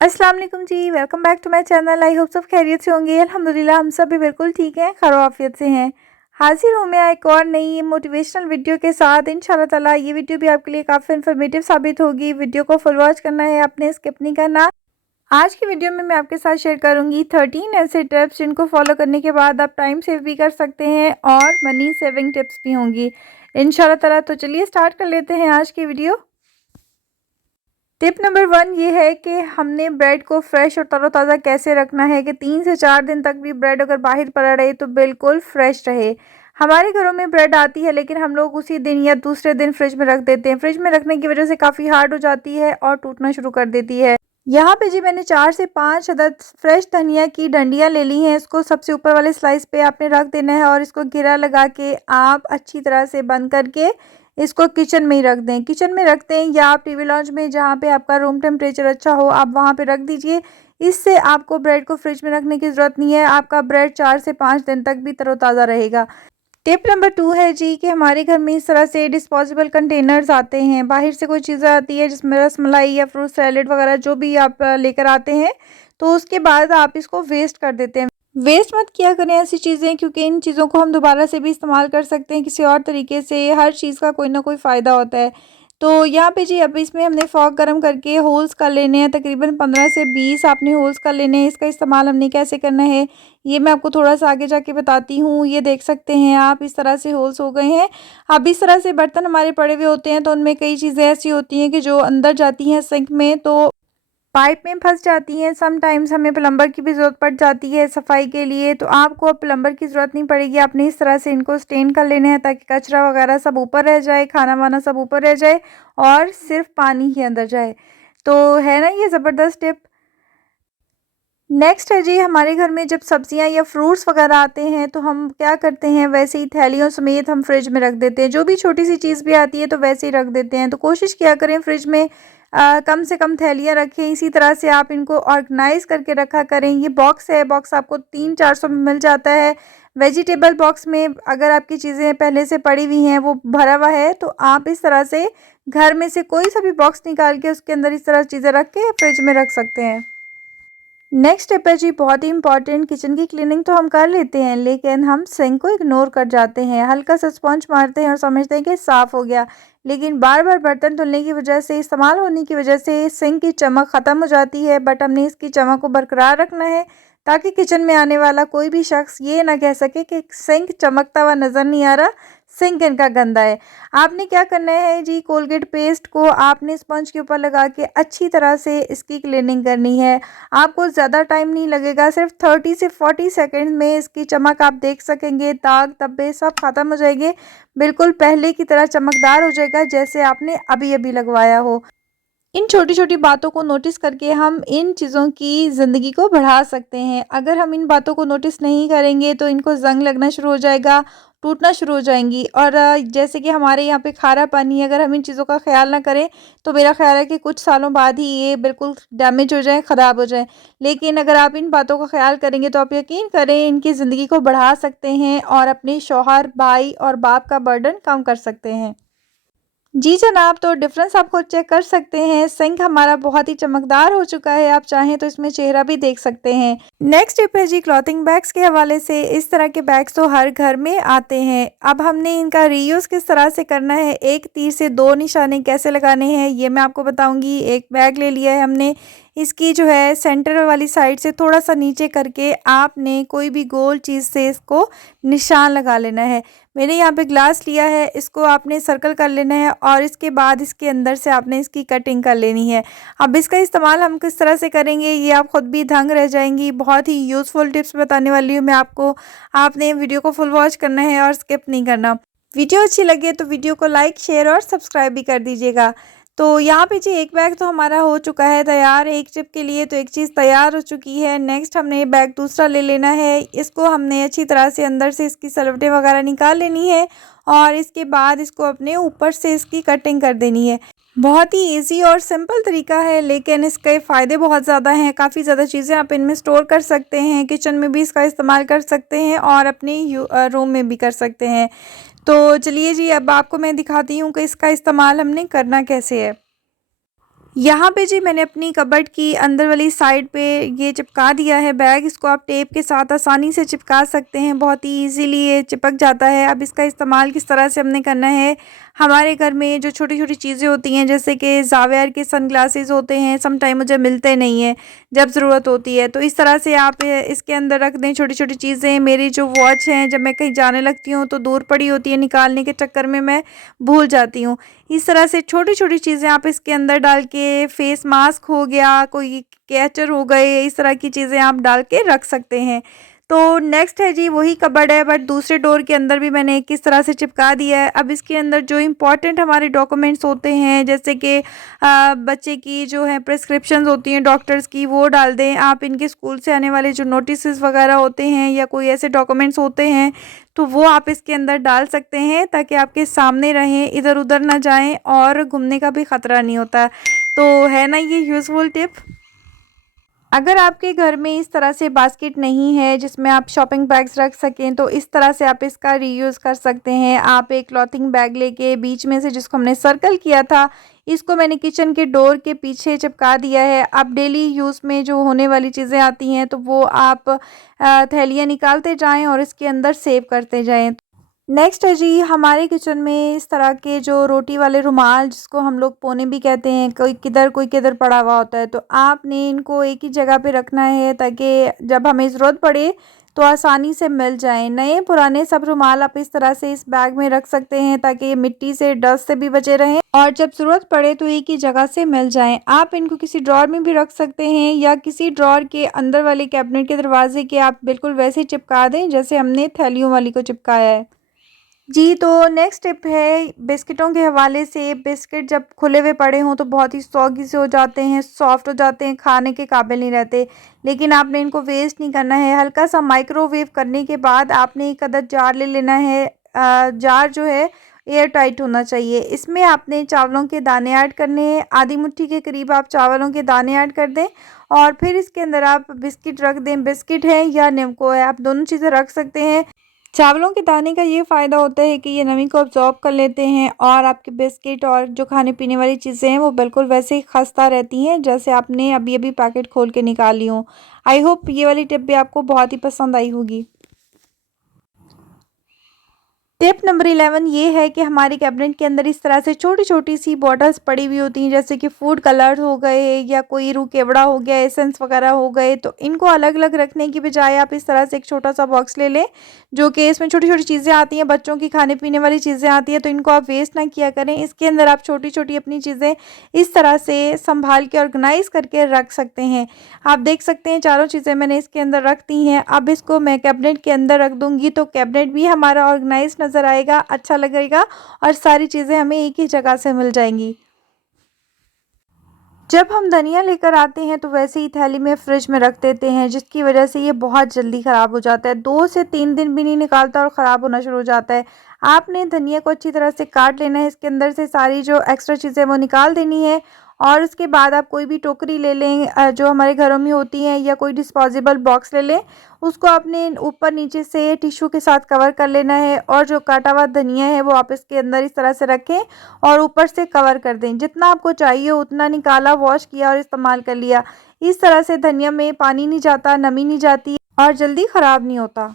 अस्सलाम वालेकुम जी, welcome back to my channel. I hope सब खैरियत से होंगे। अल्हम्दुलिल्लाह हम सब भी बिल्कुल ठीक हैं, खैर आफियत से हैं। हाजिर हूँ मैं एक और नई मोटिवेशनल वीडियो के साथ। इंशाल्लाह ताला ये वीडियो भी आपके लिए काफ़ी इन्फॉर्मेटिव साबित होगी। वीडियो को फुल वॉच करना है, आपने स्किप नहीं करना। आज की वीडियो में मैं आपके साथ शेयर करूँगी 13 ऐसे टिप्स जिनको फॉलो करने के बाद आप टाइम सेव भी कर सकते हैं और मनी सेविंग टिप्स भी होंगी इंशाल्लाह ताला। तो चलिए स्टार्ट कर लेते हैं आज की वीडियो। टिप नंबर 1 ये है कि हमने ब्रेड को फ्रेश और तरोताज़ा कैसे रखना है कि 3 से 4 दिन तक भी ब्रेड अगर बाहर पड़ा रहे तो बिल्कुल फ्रेश रहे। हमारे घरों में ब्रेड आती है लेकिन हम लोग उसी दिन या दूसरे दिन फ्रिज में रख देते हैं। फ्रिज में रखने की वजह से काफ़ी हार्ड हो जाती है और टूटना शुरू कर देती है। यहाँ पे जी मैंने 4 से 5 अदद फ्रेश धनिया की डंडियाँ ले ली हैं। इसको सबसे ऊपर वाले स्लाइस पे आपने रख देना है और इसको घेरा लगा के आप अच्छी तरह से बंद करके इसको किचन में ही रख दें। किचन में रखते हैं या आप टीवी लॉन्च में जहाँ पे आपका रूम टेम्परेचर अच्छा हो आप वहाँ पे रख दीजिए। इससे आपको ब्रेड को फ्रिज में रखने की ज़रूरत नहीं है। आपका ब्रेड 4 से 5 दिन तक भी तरोताज़ा रहेगा। टिप नंबर 2 है जी कि हमारे घर में इस तरह से डिस्पोजेबल कंटेनर्स आते हैं। बाहर से कोई चीज़ें आती है जिसमें रसमलाई या फ्रूट सैलेड वगैरह जो भी आप लेकर आते हैं तो उसके बाद आप इसको वेस्ट कर देते हैं। वेस्ट मत किया करें ऐसी चीज़ें, क्योंकि इन चीज़ों को हम दोबारा से भी इस्तेमाल कर सकते हैं किसी और तरीके से। हर चीज़ का कोई ना कोई फ़ायदा होता है। तो यहाँ पे जी अब इसमें हमने फ़ॉक गर्म करके होल्स कर लेने हैं। तकरीबन 15 से 20 आपने होल्स कर लेने हैं। इसका इस्तेमाल हमने कैसे करना है ये मैं आपको थोड़ा-सा आगे जाके बताती हूँ। ये देख सकते हैं आप, इस तरह से होल्स हो गए हैं। अब इस तरह से बर्तन हमारे पड़े हुए होते हैं तो उनमें कई चीज़ें ऐसी होती हैं कि जो अंदर जाती हैं सिंक में तो पाइप में फँस जाती हैं। समटाइम्स हमें प्लम्बर की भी ज़रूरत पड़ जाती है सफाई के लिए। तो आपको अब प्लम्बर की ज़रूरत नहीं पड़ेगी। आपने इस तरह से इनको स्टेन कर लेना है ताकि कचरा वगैरह सब ऊपर रह जाए, खाना-वाना सब ऊपर रह जाए और सिर्फ़ पानी ही अंदर जाए। तो है ना ये ज़बरदस्त टिप। नेक्स्ट है जी, हमारे घर में जब सब्जियां या फ्रूट्स वगैरह आते हैं तो हम क्या करते हैं, वैसे ही थैलियों समेत हम फ्रिज में रख देते हैं। जो भी छोटी सी चीज़ भी आती है तो वैसे ही रख देते हैं। तो कोशिश किया करें फ्रिज में कम से कम थैलियां रखें। इसी तरह से आप इनको ऑर्गेनाइज करके रखा करें। ये बॉक्स है, बॉक्स आपको 300-400 में मिल जाता है। वेजिटेबल बॉक्स में अगर आपकी चीज़ें पहले से पड़ी हुई हैं, वो भरा हुआ है, तो आप इस तरह से घर में से कोई सा भी बॉक्स निकाल के उसके अंदर इस तरह चीज़ें रख के फ्रिज में रख सकते हैं। नेक्स्ट स्टेप है जी बहुत ही इंपॉर्टेंट। किचन की क्लीनिंग तो हम कर लेते हैं लेकिन हम सिंक को इग्नोर कर जाते हैं। हल्का सा स्पंज मारते हैं और समझते हैं कि साफ़ हो गया, लेकिन बार बार बर्तन धुलने की वजह से, इस्तेमाल होने की वजह से सिंक की चमक ख़त्म हो जाती है। बट हमने इसकी चमक को बरकरार रखना है ताकि किचन में आने वाला कोई भी शख्स ये ना कह सके कि सिंक चमकता हुआ नज़र नहीं आ रहा, सिंक इनका गंदा है। आपने क्या करना है जी, कोलगेट पेस्ट को आपने स्पंज के ऊपर लगा के अच्छी तरह से इसकी क्लीनिंग करनी है। आपको ज़्यादा टाइम नहीं लगेगा, सिर्फ 30 से 40 सेकंड में इसकी चमक आप देख सकेंगे। दाग धब्बे सब खत्म हो जाएंगे, बिल्कुल पहले की तरह चमकदार हो जाएगा जैसे आपने अभी अभी लगवाया हो। इन छोटी-छोटी बातों को नोटिस करके हम इन चीज़ों की ज़िंदगी को बढ़ा सकते हैं। अगर हम इन बातों को नोटिस नहीं करेंगे तो इनको ज़ंग लगना शुरू हो जाएगा, टूटना शुरू हो जाएँगी। और जैसे कि हमारे यहाँ पे खारा पानी है, अगर हम इन चीज़ों का ख़्याल ना करें तो मेरा ख़्याल है कि कुछ सालों बाद ही ये बिल्कुल डैमेज हो जाए, ख़राब हो जाए। लेकिन अगर आप इन बातों का ख़्याल करेंगे तो आप यकीन करें इनकी ज़िंदगी को बढ़ा सकते हैं और अपने शौहर, भाई और बाप का बर्डन कम कर सकते हैं। जी जनाब, तो डिफ़रेंस आप खुद चेक कर सकते हैं। सिंक हमारा बहुत ही चमकदार हो चुका है, आप चाहें तो इसमें चेहरा भी देख सकते हैं। नेक्स्ट टिप है जी क्लॉथिंग बैग्स के हवाले से। इस तरह के बैग्स तो हर घर में आते हैं। अब हमने इनका रीयूज़ किस तरह से करना है, एक तीर से दो निशाने कैसे लगाने हैं ये मैं आपको बताऊंगी। एक बैग ले लिया है हमने, इसकी जो है सेंटर वाली साइड से थोड़ा सा नीचे करके आपने कोई भी गोल चीज़ से इसको निशान लगा लेना है। मैंने यहाँ पे ग्लास लिया है, इसको आपने सर्कल कर लेना है और इसके बाद इसके अंदर से आपने इसकी कटिंग कर लेनी है। अब इसका इस्तेमाल हम किस तरह से करेंगे ये आप ख़ुद भी दंग रह जाएंगी। बहुत ही यूज़फुल टिप्स बताने वाली हूँ मैं आपको। आपने वीडियो को फुल वॉच करना है और स्किप नहीं करना। वीडियो अच्छी लगे तो वीडियो को लाइक, शेयर और सब्सक्राइब भी कर दीजिएगा। तो यहाँ पे जी एक बैग तो हमारा हो चुका है तैयार। एक ट्रिप के लिए तो एक चीज़ तैयार हो चुकी है। नेक्स्ट हमने बैग दूसरा ले लेना है। इसको हमने अच्छी तरह से अंदर से इसकी सलवटें वगैरह निकाल लेनी है और इसके बाद इसको अपने ऊपर से इसकी कटिंग कर देनी है। बहुत ही इजी और सिंपल तरीका है लेकिन इसके फ़ायदे बहुत ज़्यादा हैं। काफ़ी ज़्यादा चीज़ें आप इनमें स्टोर कर सकते हैं, किचन में भी इसका इस्तेमाल कर सकते हैं और अपने रूम में भी कर सकते हैं। तो चलिए जी अब आपको मैं दिखाती हूँ कि इसका इस्तेमाल हमने करना कैसे है। यहाँ पे जी मैंने अपनी कबर्ड की अंदर वाली साइड पे ये चिपका दिया है बैग। इसको आप टेप के साथ आसानी से चिपका सकते हैं, बहुत ही ईज़िली ये चिपक जाता है। अब इसका इस्तेमाल किस तरह से हमने करना है, हमारे घर में जो छोटी-छोटी चीज़ें होती हैं जैसे कि ज़ावियर के सनग्लासेस होते हैं, सम टाइम मुझे मिलते नहीं हैं जब ज़रूरत होती है, तो इस तरह से आप इसके अंदर रख दें छोटी-छोटी चीज़ें। मेरी जो वॉच है जब मैं कहीं जाने लगती हूँ तो दूर पड़ी होती है, निकालने के चक्कर में मैं भूल जाती हूँ। इस तरह से छोटी-छोटी चीज़ें आप इसके अंदर डाल के, फेस मास्क हो गया, कोई कैचर हो गए, इस तरह की चीज़ें आप डाल के रख सकते हैं। तो नेक्स्ट है जी वही कबर्ड है, बट दूसरे डोर के अंदर भी मैंने किस तरह से चिपका दिया है। अब इसके अंदर जो इम्पोर्टेंट हमारे डॉक्यूमेंट्स होते हैं जैसे कि बच्चे की जो है प्रिस्क्रिप्शंस होती हैं डॉक्टर्स की, वो डाल दें आप। इनके स्कूल से आने वाले जो नोटिसेस वगैरह होते हैं या कोई ऐसे डॉक्यूमेंट्स होते हैं तो वो आप इसके अंदर डाल सकते हैं ताकि आपके सामने रहें, इधर-उधर ना जाएँ और घूमने का भी ख़तरा नहीं होता। तो है ना ये यूज़फुल टिप? अगर आपके घर में इस तरह से बास्केट नहीं है जिसमें आप शॉपिंग बैग्स रख सकें तो इस तरह से आप इसका रीयूज़ कर सकते हैं। आप एक क्लॉथिंग बैग लेके बीच में से जिसको हमने सर्कल किया था, इसको मैंने किचन के डोर के पीछे चिपका दिया है। अब डेली यूज़ में जो होने वाली चीज़ें आती हैं तो वो आप थैलियाँ निकालते जाएँ और इसके अंदर सेव करते जाएँ। नेक्स्ट है जी हमारे किचन में इस तरह के जो रोटी वाले रुमाल जिसको हम लोग पोने भी कहते हैं, कोई किधर पड़ा हुआ होता है, तो आपने इनको एक ही जगह पे रखना है ताकि जब हमें ज़रूरत पड़े तो आसानी से मिल जाएं। नए पुराने सब रुमाल आप इस तरह से इस बैग में रख सकते हैं ताकि ये मिट्टी से, डस्ट से भी बचे रहें और जब ज़रूरत पड़े तो एक ही जगह से मिल जाएं। आप इनको किसी ड्रॉर में भी रख सकते हैं या किसी ड्रॉर के अंदर वाले कैबिनेट के दरवाजे के आप बिल्कुल वैसे ही चिपका दें जैसे हमने थैलियों वाली को चिपकाया है। जी, तो नेक्स्ट टिप है बिस्किटों के हवाले से। बिस्किट जब खुले हुए पड़े हों तो बहुत ही सॉगी से हो जाते हैं, सॉफ्ट हो जाते हैं, खाने के काबिल नहीं रहते। लेकिन आपने इनको वेस्ट नहीं करना है। हल्का सा माइक्रोवेव करने के बाद आपने एक अदद जार ले लेना है। जार जो है एयर टाइट होना चाहिए। इसमें आपने चावलों के दाने ऐड करने हैं, आधी मुट्ठी के करीब आप चावलों के दाने ऐड कर दें और फिर इसके अंदर आप बिस्किट रख दें। बिस्किट है या निम्को है, आप दोनों चीज़ें रख सकते हैं। चावलों के दाने का ये फ़ायदा होता है कि ये नमी को अब्ज़ॉर्ब कर लेते हैं और आपके बिस्किट और जो खाने-पीने वाली चीज़ें हैं वो बिल्कुल वैसे ही खस्ता रहती हैं जैसे आपने अभी-अभी पैकेट खोल के निकाली हों। आई होप ये वाली टिप भी आपको बहुत ही पसंद आई होगी। टिप नंबर 11 ये है कि हमारे कैबिनेट के अंदर इस तरह से छोटी-छोटी सी बॉटल्स पड़ी हुई होती हैं जैसे कि फूड कलर्स हो गए या कोई रूह केवड़ा हो गया, एसेंस वगैरह हो गए, तो इनको अलग-अलग रखने की बजाय आप इस तरह से एक छोटा-सा बॉक्स ले लें जो कि इसमें छोटी-छोटी चीज़ें आती हैं, बच्चों की खाने-पीने वाली चीज़ें आती हैं, तो इनको आप वेस्ट ना किया करें। इसके अंदर आप छोटी-छोटी अपनी चीज़ें इस तरह से सँभाल के ऑर्गेनाइज़ करके रख सकते हैं। आप देख सकते हैं चारों चीज़ें मैंने इसके अंदर रख दी हैं। अब इसको मैं कैबिनेट के अंदर रख दूँगी तो कैबिनेट भी हमारा ऑर्गेनाइज़ नज़र आएगा, अच्छा लगेगा और सारी चीज़ें हमें एक ही जगह से मिल जाएँगी। जब हम धनिया लेकर आते हैं तो वैसे ही थैली में फ्रिज में रख देते हैं जिसकी वजह से ये बहुत जल्दी ख़राब हो जाता है। 2 से 3 दिन भी नहीं निकालता और ख़राब होना शुरू हो जाता है। आपने धनिया को अच्छी तरह से काट लेना है, इसके अंदर से सारी जो एक्स्ट्रा चीज़ें वो निकाल देनी है और उसके बाद आप कोई भी टोकरी ले लें जो हमारे घरों में होती हैं या कोई डिस्पोजेबल बॉक्स ले लें। उसको आपने ऊपर नीचे से टिश्यू के साथ कवर कर लेना है और जो काटा हुआ धनिया है वो आप इसके अंदर इस तरह से रखें और ऊपर से कवर कर दें। जितना आपको चाहिए उतना निकाला, वॉश किया और इस्तेमाल कर लिया। इस तरह से धनिया में पानी नहीं जाता, नमी नहीं जाती और जल्दी ख़राब नहीं होता।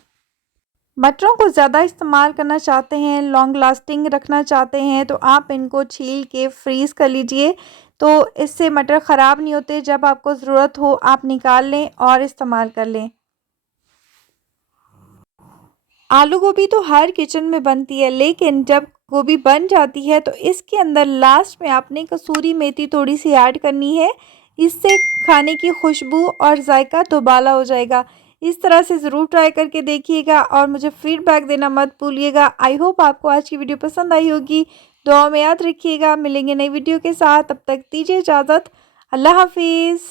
मटरों को ज़्यादा इस्तेमाल करना चाहते हैं, लॉन्ग लास्टिंग रखना चाहते हैं तो आप इनको छील के फ्रीज़ कर लीजिए। तो इससे मटर ख़राब नहीं होते, जब आपको ज़रूरत हो आप निकाल लें और इस्तेमाल कर लें। आलू गोभी तो हर किचन में बनती है, लेकिन जब गोभी बन जाती है तो इसके अंदर लास्ट में आपने कसूरी मेथी थोड़ी सी ऐड करनी है। इससे खाने की खुशबू और जायका दोबाला हो जाएगा। इस तरह से ज़रूर ट्राई करके देखिएगा और मुझे फीडबैक देना मत भूलिएगा। आई होप आपको आज की वीडियो पसंद आई होगी। दुआ में याद रखिएगा। मिलेंगे नई वीडियो के साथ, तब तक दीजिए इजाज़त। अल्लाह हाफिज़।